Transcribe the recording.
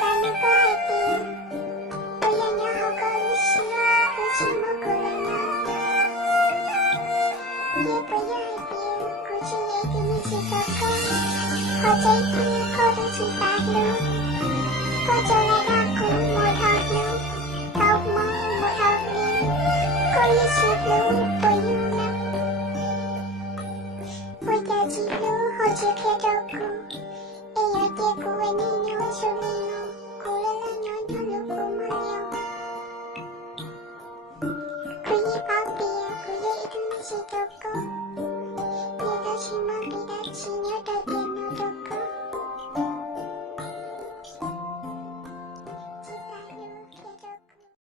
ta nó có hai tiếng. Bây giờ nhỏ họ có lúc xưa, cứ chỉ một cô là nó. Giờ bây giờ hai tiếng, cứ chỉ vậy thì mình chỉ có con. Họ chạy kia, có được chỉ bạc luôn. Có cho lại đó cũng một học luôn. Học mơ một học liền. Có như chịu luôn, bởi yêu lắm. Bây giờ chị luôn, họ chịu khe đâu cũng. Ê, ở kia của anh